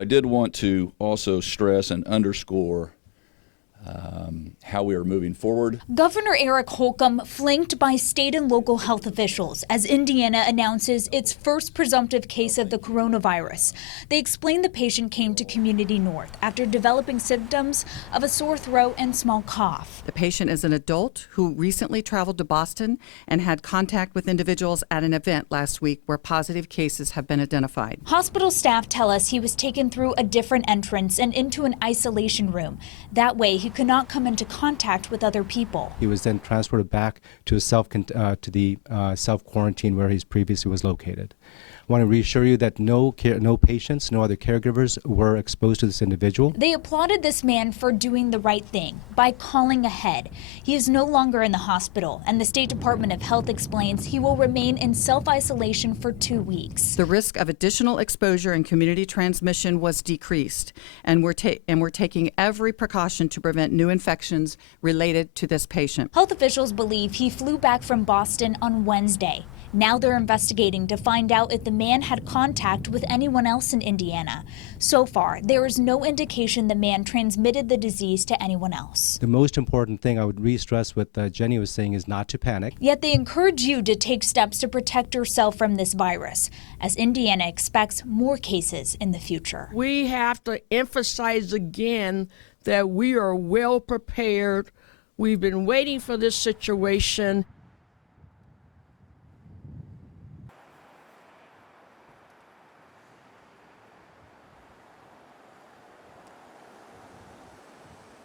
I did want to also stress and underscore how we are moving forward. Governor Eric Holcomb flanked by state and local health officials as Indiana announces its first presumptive case of the coronavirus. They explained the patient came to Community North after developing symptoms of a sore throat and small cough. The patient is an adult who recently traveled to Boston and had contact with individuals at an event last week where positive cases have been identified. Hospital staff tell us he was taken through a different entrance and into an isolation room. That way he could not come into contact with other people. He was then transported back to the self-quarantine where he previously was located. I want to reassure you that no patients, no other caregivers were exposed to this individual. They applauded this man for doing the right thing by calling ahead. He is no longer in the hospital, and the State Department of Health explains he will remain in self-isolation for 2 weeks. The risk of additional exposure and community transmission was decreased, and we're taking every precaution to prevent new infections related to this patient. Health officials believe he flew back from Boston on Wednesday. Now they're investigating to find out if the man had contact with anyone else in Indiana. So far, there is no indication the man transmitted the disease to anyone else. The most important thing I would re-stress what Jenny was saying is not to panic. Yet they encourage you to take steps to protect yourself from this virus, as Indiana expects more cases in the future. We have to emphasize again that we are well prepared. We've been waiting for this situation.